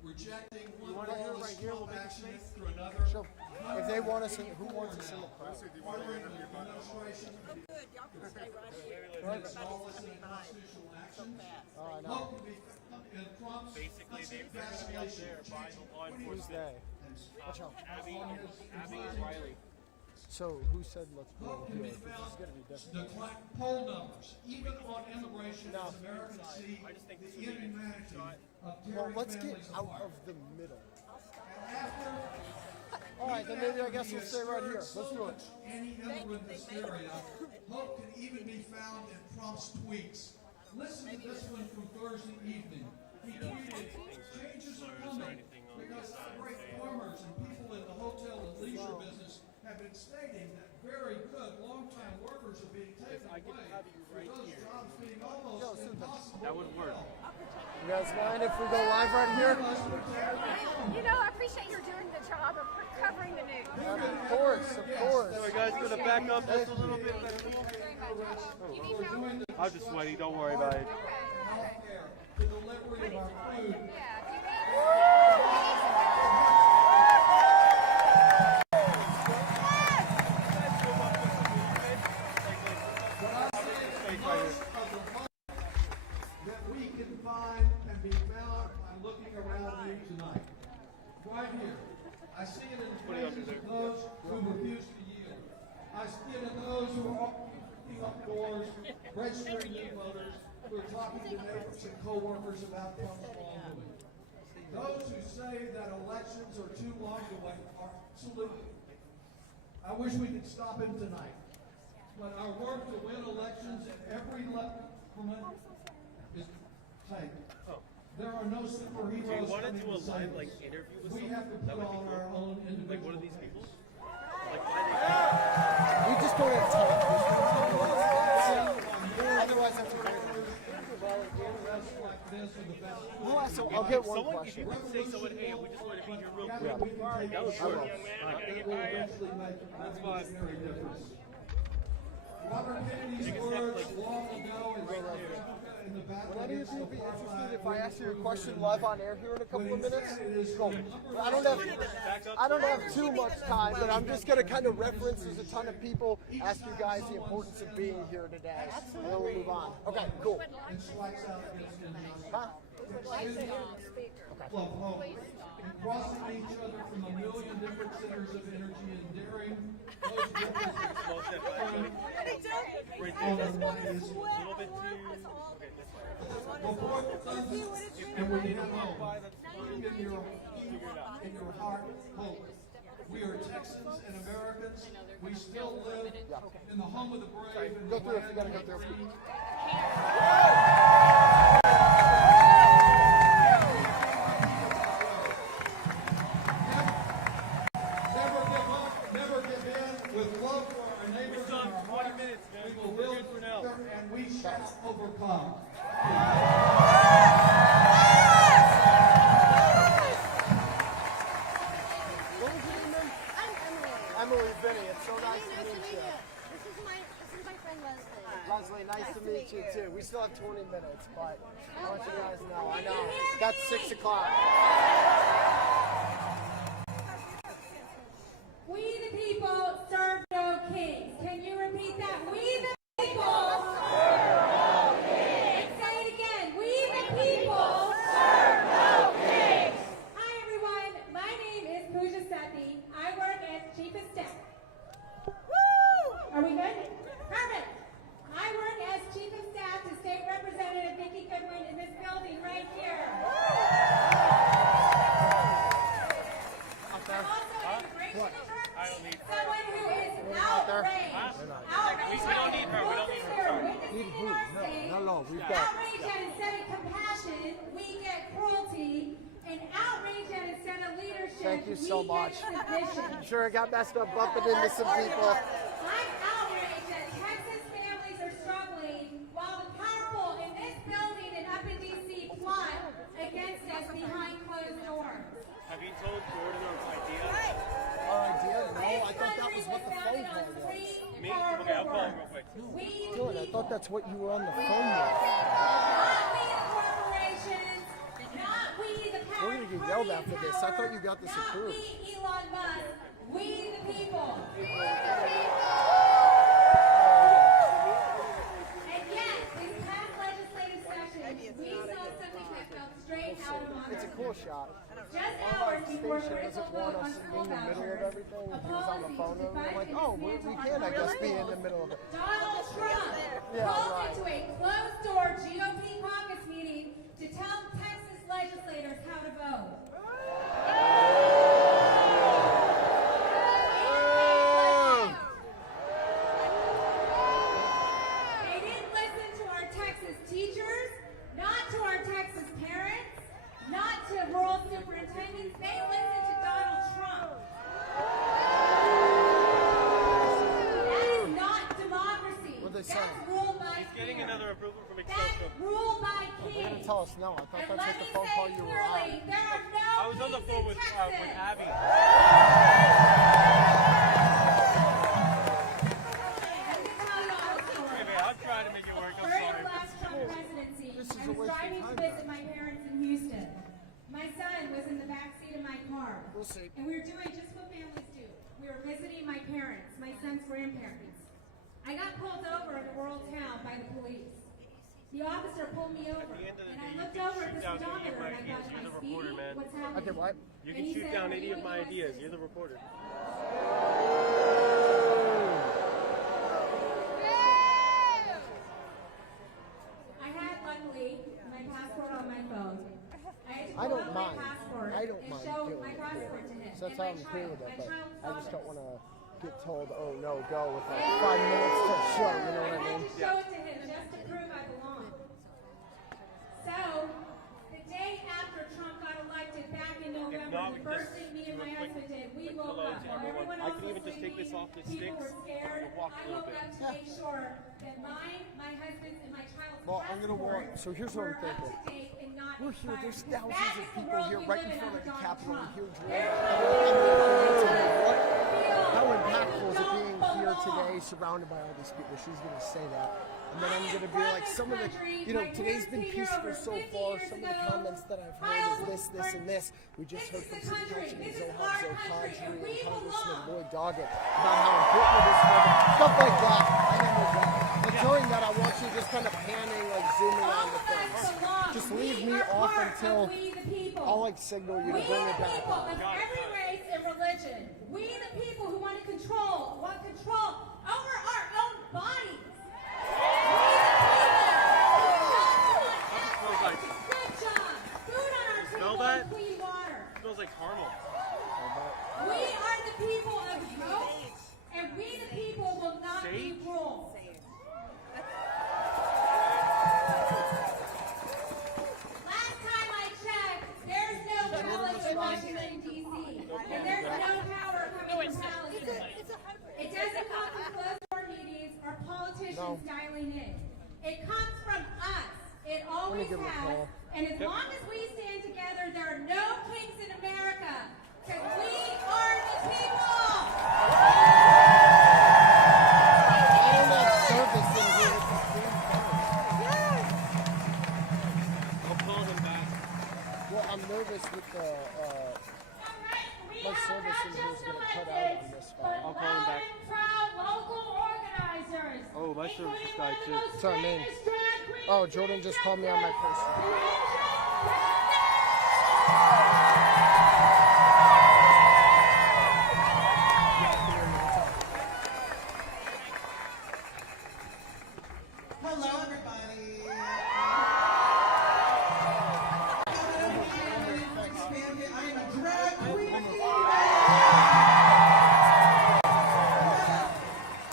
rejecting one lawless Trump action through another. So, if they want us, who wants us in the crowd? Administration. Lawless and unconstitutional actions. Hope can be found in Trump's assassination. Who's they? Watch out. So, who said let's go over here? This is going to be different. The poll numbers, even on immigration, as Americans see the inhumanity of Well, let's get out of the middle. All right, then maybe I guess we'll stay right here. Let's do it. Any immigrant in this area, hope can even be found in Trump's tweets. Listen to this one from Thursday evening. He tweeted, changes are coming because great farmers and people in the hotel and leisure business have been stating that very good long-time workers are being taken away. With those jobs being almost impossible. That would work. You guys mind if we go live right here? You know, I appreciate you're doing the job of covering the news. Of course, of course. Sorry guys, gonna back up just a little bit. I'm just sweaty, don't worry about it. The delivery of our food. That we can find and be found by looking around you tonight. Right here. I see it in the faces of those who refuse to yield. I see it in those who are opening up doors, registering new voters, who are talking to neighbors and co-workers about Trump's wrongdoing. Those who say that elections are too long to wait are absolutely. I wish we could stop him tonight. But our work to win elections at every level is tight. There are no superheroes. Do you want to do a live interview with We have to put on our own individual. Like one of these people? We just don't have time. Otherwise, that's what I'll get one question. If you could say someone, hey, we just want to be here real quick. That would work. That's fine. Robert Kennedy's words long ago in the battle. Would any of you be interested if I ask you a question live on air here in a couple of minutes? Go. I don't have too much time, but I'm just going to kind of reference. There's a ton of people. Ask you guys the importance of being here today, and then we'll move on. Okay, cool. Huh? Of hope, crossing each other from a million different centers of energy and daring those and when you get home, in your heart, hope. We are Texans and Americans. We still live in the home of the brave. Go through it. You gotta go through it. Never give in. With love for our neighbors and our hearts, we will build together and we have 20 minutes, but I want you guys to know. I know. That's 6 o'clock. We the people serve no kings. Can you repeat that? We the people serve no kings. Say it again. We the people serve no kings. Hi everyone. My name is Pooja Sethi. I work as Chief of Staff. Are we good? Perfect. I work as Chief of Staff to State Representative Vicki Goodwin in this building right here. I'm also an immigration attorney, someone who is outraged. Outraged. We don't need her. We don't need her. Need who? No, we've got. Outraged that instead of compassion, we get cruelty. And outraged that instead of leadership, Thank you so we much. get submission. I'm sure I got messed up bumping into some people. I'm outraged that Texas families are struggling while the powerful in this building and up in D.C. plot against us behind closed doors. Have you told Jordan our idea? Our idea? No, I thought that was what the phone call was. Me? Okay, I'll call him real quick. Good, I thought that's what you were on the phone with. Not we the corporations, not we the We're power. going to get yelled at for this. I thought you got this Not approved. we Elon Musk, we the people. And yet, this past legislative session, we saw something that felt straight out of Congress. It's a cool shot. Just hours before Station critical doesn't want vote on us school in the middle of vouchers, everything. a He was on the policy phone to and we're divide like, and oh, we dismantle can, I our guess, be in schools. the middle of it. Donald Trump Yeah, called right. into a closed-door GOP caucus meeting to tell Texas legislators how to vote. They didn't listen to our Texas teachers, not to our Texas parents, not to rural superintendents. They listened to Donald Trump. That is not democracy. What'd they say? That's rule by He's getting fear. another approval from That's Excelsior. rule by They're king. going to tell us no. I thought And that's let what me the phone say call you were clearly, on. there are no I was on the kings phone in with Texas. Abby. I'm trying to make it work. I'm During sorry. the last Trump presidency, This is I a was waste of driving to time, visit though. my parents in Houston. My son was in the back seat of my car. We'll see. And we were doing just what families do. We were visiting my parents, my son's grandparents. I got pulled over in a rural town by the police. The officer pulled me over, and I looked over at the speedometer and I got my speed. What's happening? Okay, what? You And can he shoot said, down "Are any you of a my US ideas. citizen?" You're the reporter. I had, luckily, my passport on my phone. I had to I pull don't out my mind. passport I don't and mind show doing my it passport here. to him. So that's and how my I'm clear with child- it, my but child I just saw don't this. want to get told, oh no, go with like 5 minutes to show, you know what I I had mean? to show it to him just to prove I belong. So, the day after Trump got elected back in November, not, we the can first just thing me and do a my quick- husband did, we quick woke hello up. to While everyone. everyone I else can was even just take sleeping, this off the people sticks. were scared. We'll walk a I little woke bit. up to make sure that my husband's and my child's Well, I'm gonna passports walk. So here's what I'm were up thinking. to date and not We're here. expired. There's That thousands is of the people world here we right live in front under of the Donald Capitol. Trump. Here, Feel how impactful is it don't being here belong. today, surrounded by all these people? She's gonna say that, and then I'm gonna be like, some of the, you know, today's been peaceful so far. Some of the comments that I've heard is this, and this. We just heard from City Councilman Zohar Zokadri and Congressman Lloyd Doggett about how important it is for them. Stuff like that. I know that. But during that, I want you just kind of panning, like zooming on the things. Just leave me off until I'll like signal you to bring it back. People of every race and religion. We the people who want control over our own bodies. Good job. Food on our Smell table that? and clean water. It smells like caramel. We are the people of hope, and we the people will not be ruled. Last time I checked, there's no palace in Washington, D.C. And there's no power coming from Palestine. It doesn't come from closed-door meetings or politicians dialing in. It comes from us. It always give him a has. call. And as long as we stand together, there are no kings in America. Because we are the people. I don't have service in here. I'm nervous with the my service in here is going to cut out on this guy. I'll call him back. Proud local organizers. Oh, my service is died too. What's our name? Oh, Jordan just called me on my personal. Hello, everybody. I am a drag queen. And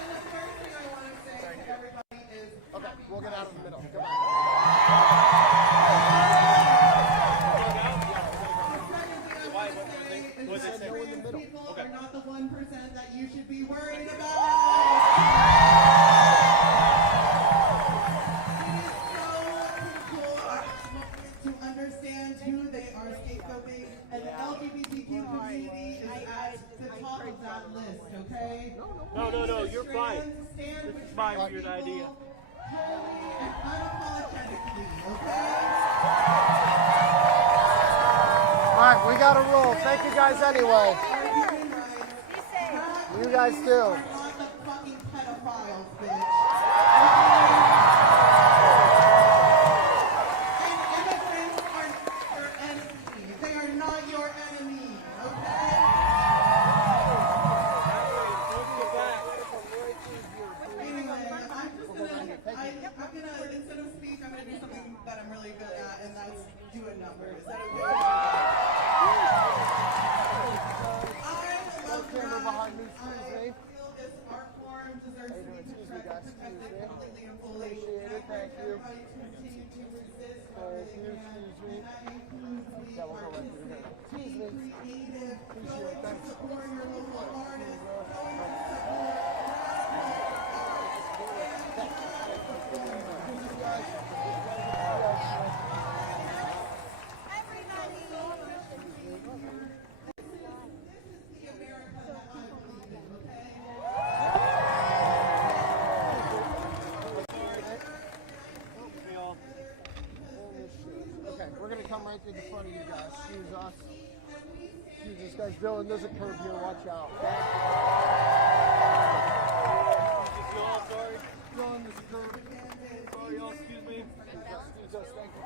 the first thing I want to say to everybody is, okay, we'll get out of the middle. Come on. The second thing I want to say is that trans people are not the 1% that you should be worried about. To understand who they are scapegoating, and the LGBTQ community is at the top of that list, okay? No, you're fine. This is my weird idea. Wholly and unapologetically, okay? Alright, we gotta roll. Thank you guys anyway. You guys too. Are not the fucking pedophiles, bitch. And immigrants are not your enemy. They are not your enemy, okay? Anyway, I'm gonna, instead of speak, I'm gonna do something that I'm really good at, and that's do a number. Is that okay? I love Camera behind me, I excuse me. feel this art form deserves to be Excuse me, guys. protected completely and fully. Appreciate it, thank you. Everybody continue to resist Thank you, excuse me. and that includes the Yeah, we'll go right through here. Excuse me. creative, Appreciate going it, to thanks. support your local artists, going to support the America that I believe in, okay? Okay, we're gonna come right through the front of you guys. Excuse us. Excuse this guys. Dylan, there's a curb here. Watch out. Sorry. Dylan, there's a curb. Sorry, y'all, excuse me. Excuse us. Thank you.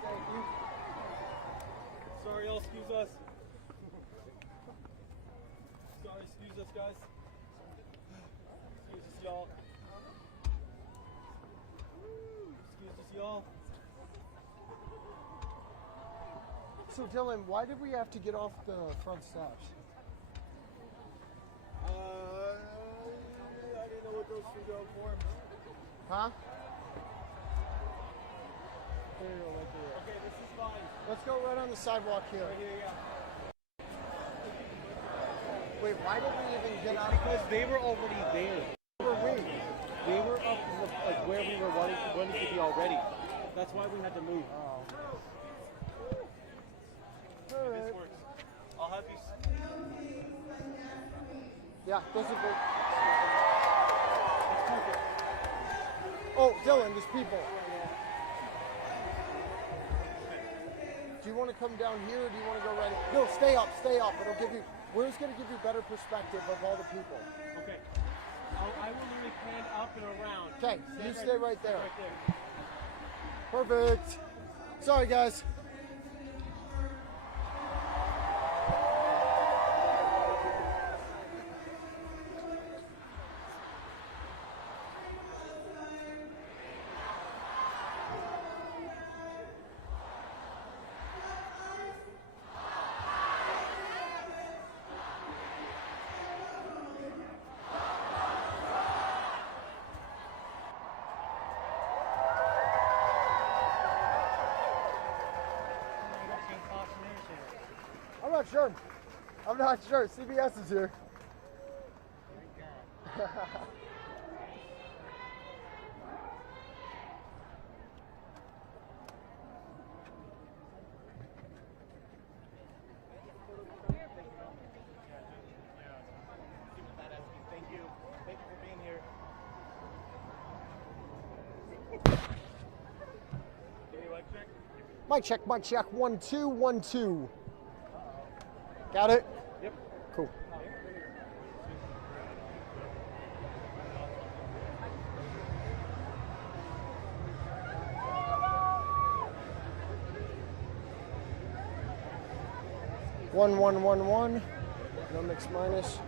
Sorry, y'all, excuse us. Sorry, excuse us, guys. Excuse us, y'all. Excuse us, y'all. So Dylan, why did we have to get off the front steps? I didn't know what those two go for. Huh? There you go, right there. Okay, this is fine. Let's go right on the sidewalk here. Right here, yeah. Wait, why did we even get out? Because they were already there. Where were we? They were up like where we were wanting to be already. That's why we had to move. This works. I'll have you. Yeah, those are good. Oh, Dylan, there's people. Do you want to come down here or do you want to go right? No, stay up, stay up. It'll give you. Where's going to give you better perspective of all the people. Okay. I will literally pan up and around. Okay, you stay right there. Right there. Perfect. Sorry, guys. I'm not sure. I'm not sure. CBS is here. Thank you. Thank you for being here. Give me electric. Mic check, 1 2 1 2. Got it? Yep. Cool. One. No mix minus.